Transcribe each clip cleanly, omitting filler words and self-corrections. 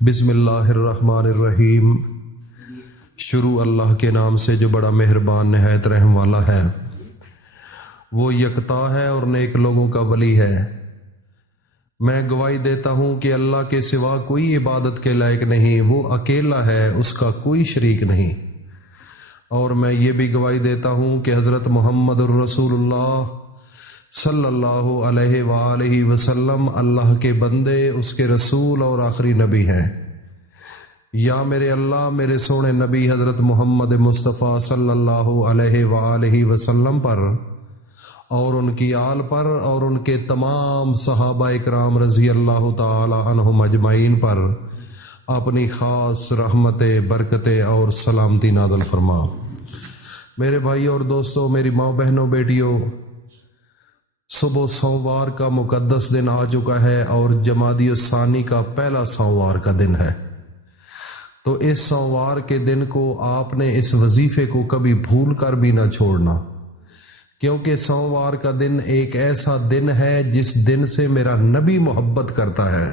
بسم اللہ الرحمن الرحیم۔ شروع اللہ کے نام سے جو بڑا مہربان نہایت رحم والا ہے۔ وہ یکتا ہے اور نیک لوگوں کا ولی ہے۔ میں گواہی دیتا ہوں کہ اللہ کے سوا کوئی عبادت کے لائق نہیں، وہ اکیلا ہے، اس کا کوئی شریک نہیں۔ اور میں یہ بھی گواہی دیتا ہوں کہ حضرت محمد الرسول اللہ صلی اللہ علیہ وآلہ وسلم اللہ کے بندے، اس کے رسول اور آخری نبی ہیں۔ یا میرے اللہ میرے سونے نبی حضرت محمد مصطفیٰ صلی اللہ علیہ وآلہ وسلم پر اور ان کی آل پر اور ان کے تمام صحابہ اکرام رضی اللہ تعالی عنہم اجمعین پر اپنی خاص رحمتیں، برکتیں اور سلامتی نازل فرما۔ میرے بھائی اور دوستوں، میری ماں بہنوں، بیٹیوں، صبح سوموار کا مقدس دن آ چکا ہے اور جمادی الثانی کا پہلا سوموار کا دن ہے۔ تو اس سوموار کے دن کو آپ نے اس وظیفے کو کبھی بھول کر بھی نہ چھوڑنا، کیونکہ سوموار کا دن ایک ایسا دن ہے جس دن سے میرا نبی محبت کرتا ہے۔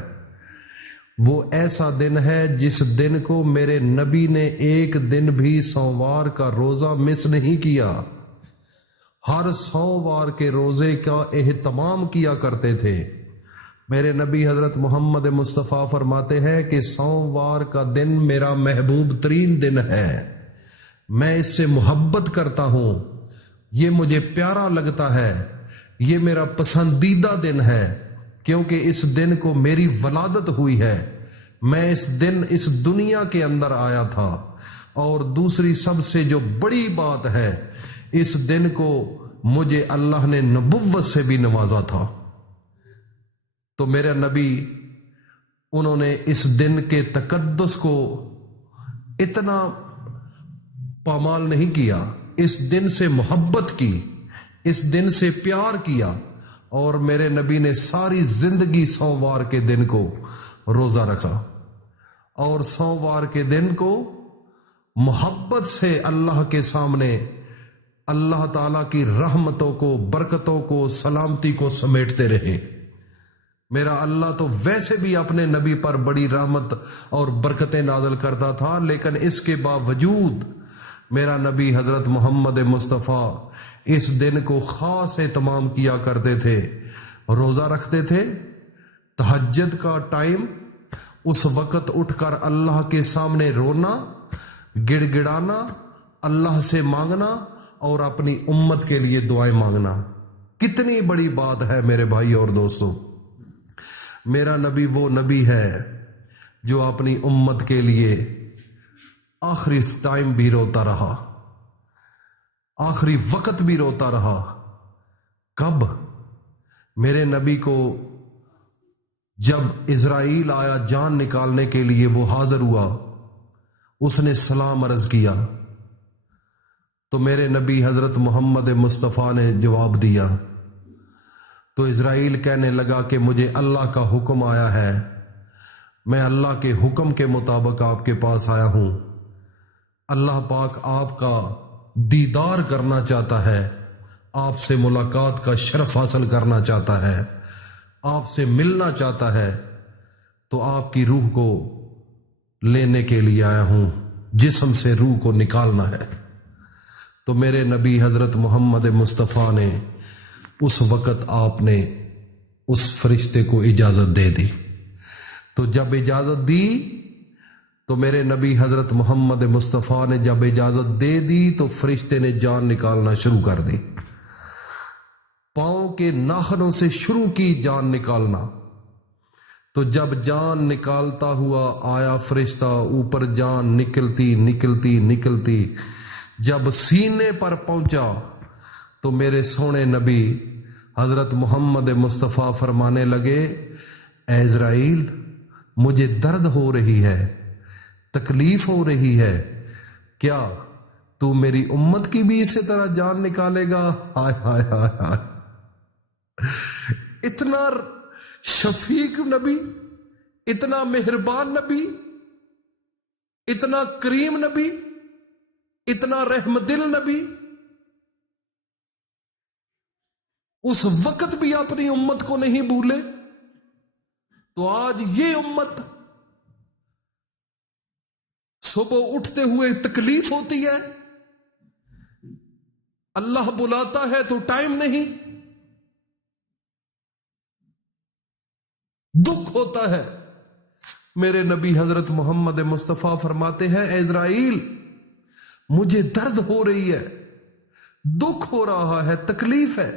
وہ ایسا دن ہے جس دن کو میرے نبی نے ایک دن بھی سوموار کا روزہ مس نہیں کیا، ہر سوموار کے روزے کا اہتمام کیا کرتے تھے۔ میرے نبی حضرت محمد مصطفیٰ فرماتے ہیں کہ سوموار کا دن میرا محبوب ترین دن ہے، میں اس سے محبت کرتا ہوں، یہ مجھے پیارا لگتا ہے، یہ میرا پسندیدہ دن ہے، کیونکہ اس دن کو میری ولادت ہوئی ہے، میں اس دن اس دنیا کے اندر آیا تھا۔ اور دوسری سب سے جو بڑی بات ہے، اس دن کو مجھے اللہ نے نبوت سے بھی نوازا تھا۔ تو میرا نبی، انہوں نے اس دن کے تقدس کو اتنا پامال نہیں کیا، اس دن سے محبت کی، اس دن سے پیار کیا، اور میرے نبی نے ساری زندگی سوموار کے دن کو روزہ رکھا، اور سوموار کے دن کو محبت سے اللہ کے سامنے اللہ تعالیٰ کی رحمتوں کو، برکتوں کو، سلامتی کو سمیٹتے رہے۔ میرا اللہ تو ویسے بھی اپنے نبی پر بڑی رحمت اور برکتیں نازل کرتا تھا، لیکن اس کے باوجود میرا نبی حضرت محمد مصطفیٰ اس دن کو خاص اہتمام کیا کرتے تھے، روزہ رکھتے تھے، تہجد کا ٹائم، اس وقت اٹھ کر اللہ کے سامنے رونا، گڑ گڑانا، اللہ سے مانگنا اور اپنی امت کے لیے دعائیں مانگنا۔ کتنی بڑی بات ہے میرے بھائی اور دوستوں۔ میرا نبی وہ نبی ہے جو اپنی امت کے لیے آخری ٹائم بھی روتا رہا، آخری وقت بھی روتا رہا۔ کب؟ میرے نبی کو جب اسرائیل آیا جان نکالنے کے لیے، وہ حاضر ہوا، اس نے سلام عرض کیا، تو میرے نبی حضرت محمد مصطفیٰ نے جواب دیا۔ تو اسرائیل کہنے لگا کہ مجھے اللہ کا حکم آیا ہے، میں اللہ کے حکم کے مطابق آپ کے پاس آیا ہوں۔ اللہ پاک آپ کا دیدار کرنا چاہتا ہے، آپ سے ملاقات کا شرف حاصل کرنا چاہتا ہے، آپ سے ملنا چاہتا ہے، تو آپ کی روح کو لینے کے لیے آیا ہوں، جسم سے روح کو نکالنا ہے۔ تو میرے نبی حضرت محمد مصطفیٰ نے اس وقت آپ نے اس فرشتے کو اجازت دے دی۔ تو جب اجازت دی تو میرے نبی حضرت محمد مصطفیٰ نے جب اجازت دے دی تو فرشتے نے جان نکالنا شروع کر دی، پاؤں کے ناخنوں سے شروع کی جان نکالنا۔ تو جب جان نکالتا ہوا آیا فرشتہ، اوپر جان نکلتی نکلتی نکلتی جب سینے پر پہنچا تو میرے سونے نبی حضرت محمد مصطفیٰ فرمانے لگے، اے اسرائیل، مجھے درد ہو رہی ہے، تکلیف ہو رہی ہے، کیا تو میری امت کی بھی اسی طرح جان نکالے گا؟ ہائے ہائے ہائے ہائے، اتنا شفیق نبی، اتنا مہربان نبی، اتنا کریم نبی، اتنا رحم دل نبی، اس وقت بھی اپنی امت کو نہیں بھولے۔ تو آج یہ امت सुबह उठते हुए तकलीफ होती है, अल्लाह बुलाता है तो टाइम नहीं, दुख होता है। मेरे नबी हजरत मोहम्मद मुस्तफ़ा फरमाते हैं, इज़राइल मुझे दर्द हो रही है, दुख हो रहा है, तकलीफ है,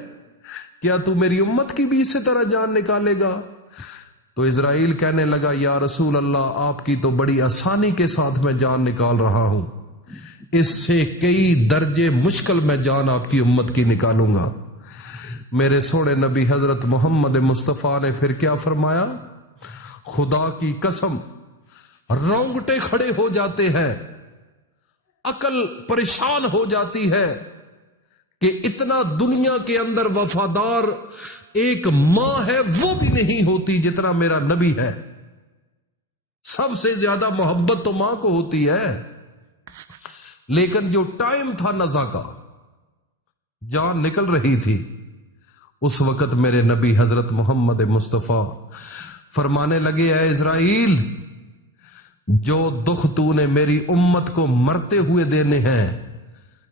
क्या तू मेरी उम्मत की भी इसी तरह जान निकालेगा? तो इज़राइल कहने लगा, या रसूल अल्लाह, आपकी तो बड़ी आसानी के साथ मैं जान निकाल रहा हूं, इससे कई दर्जे मुश्किल मैं जान आपकी उम्मत की निकालूंगा। मेरे सोने नबी हजरत मोहम्मद मुस्तफ़ा ने फिर क्या फरमाया? खुदा की कसम, रोंगटे खड़े हो जाते हैं, अकल परेशान हो जाती है कि इतना दुनिया के अंदर वफादार एक मां है वो भी नहीं होती जितना मेरा नबी है। सबसे ज्यादा मोहब्बत तो मां को होती है, लेकिन जो टाइम था नज़ा का, जान निकल रही थी, उस वक्त मेरे नबी हजरत मोहम्मद मुस्तफ़ा फरमाने लगे, ऐ इज़राइल, जो दुख तूने मेरी उम्मत को मरते हुए देने हैं,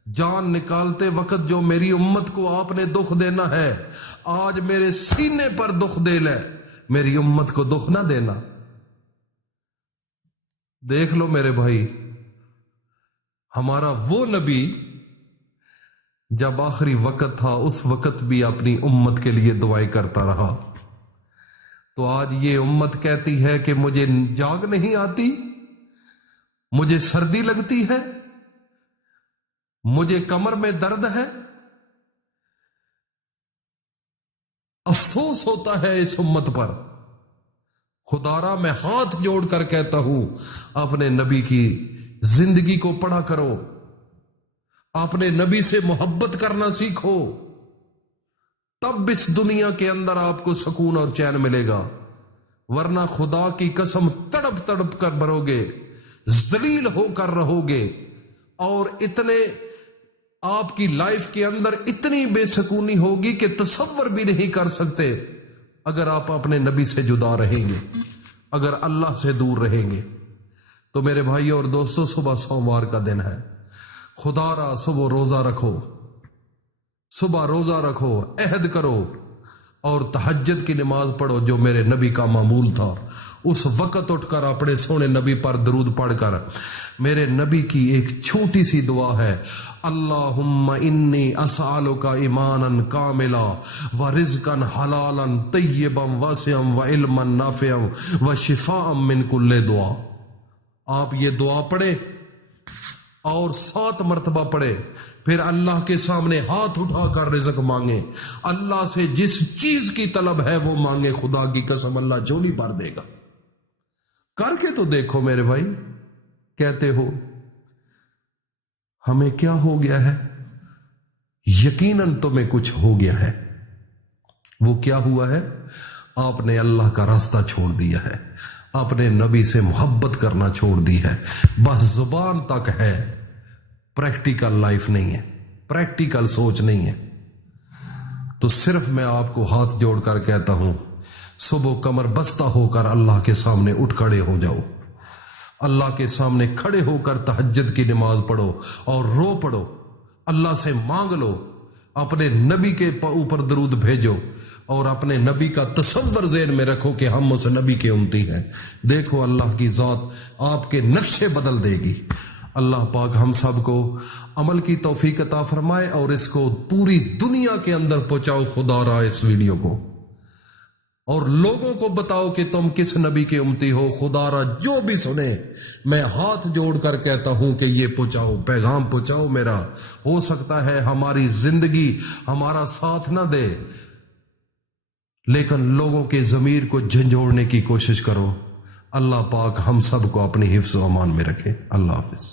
जान निकालते वक्त जो मेरी उम्मत को आपने दुख देना है, आज मेरे सीने पर दुख दे ले, मेरी उम्मत को दुख ना देना। देख लो मेरे भाई, हमारा वो नबी जब आखिरी वक्त था उस वक्त भी अपनी उम्मत के लिए दुआएं करता रहा। तो आज ये उम्मत कहती है कि मुझे जाग नहीं आती, मुझे सर्दी लगती है, मुझे कमर में दर्द है। अफसोस होता है इस उम्मत पर। खुदारा मैं हाथ जोड़कर कहता हूं, अपने नबी की जिंदगी को पढ़ा करो, अपने नबी से मोहब्बत करना सीखो, तब इस दुनिया के अंदर आपको सुकून और चैन मिलेगा। वरना खुदा की कसम तड़प तड़प कर मरोगे, जलील होकर रहोगे, और इतने आपकी लाइफ के अंदर इतनी बेसुकूनी होगी कि तसव्वुर भी नहीं कर सकते। अगर आप अपने नबी से जुदा रहेंगे, अगर अल्लाह से दूर रहेंगे। तो मेरे भाई और दोस्तों, सुबह सोमवार का दिन है, खुदारा सुबह रोजा रखो, सुबह रोजा रखो, अहद करो और तहज्जुद की नमाज पढ़ो जो मेरे नबी का मामूल था। उस वक्त उठकर अपने सोने नबी पर दरूद पढ़कर, मेरे नबी की एक छोटी सी दुआ है, अल्लाहुम्मा इन्नी असअलुका ईमानन कामिला व रिज़्क़न हलालन तय्यबन वासिअन व इल्मन नाफ़िअन व शिफ़ाअन मिन कुल्लि दुआ। आप ये दुआ पढ़े और 7 मरतबा पढ़े, फिर अल्लाह के सामने हाथ उठाकर रिज़्क़ मांगे, अल्लाह से जिस चीज की तलब है वो मांगे, खुदा की कसम अल्लाह झोली भर देगा। करके तो देखो मेरे भाई। कहते हो हमें क्या हो गया है? यकीनन तुम्हें कुछ हो गया है। वो क्या हुआ है? आपने अल्लाह का रास्ता छोड़ दिया है, आपने नबी से मोहब्बत करना छोड़ दी है। बस जुबान तक है, प्रैक्टिकल लाइफ नहीं है, प्रैक्टिकल सोच नहीं है। तो सिर्फ मैं आपको हाथ जोड़कर कहता हूं, सुबह कमर बस्ता होकर अल्लाह के सामने उठ खड़े हो जाओ, अल्लाह के सामने खड़े होकर तहज्जुद की नमाज पढ़ो और रो पढ़ो, अल्लाह से मांग लो, अपने नबी के ऊपर दरूद भेजो और अपने नबी का तसव्वुर ज़हन में रखो कि हम उस नबी के उम्मती हैं। देखो अल्लाह की ज़ात आपके नक्शे बदल देगी। अल्लाह पाक हम सब को अमल की तौफीक अता फरमाए और इसको पूरी दुनिया के अंदर पहुंचाओ खुदारा इस वीडियो को, और लोगों को बताओ कि तुम किस नबी के उम्मती हो। खुदारा जो भी सुने, मैं हाथ जोड़कर कहता हूं कि ये पहुंचाओ, पैगाम पहुंचाओ मेरा। हो सकता है हमारी जिंदगी हमारा साथ ना दे, लेकिन लोगों के ज़मीर को झंझोड़ने की कोशिश करो। अल्लाह पाक हम सब को अपनी हिफ्ज़ व अमान में रखे। अल्लाह हाफ़िज़।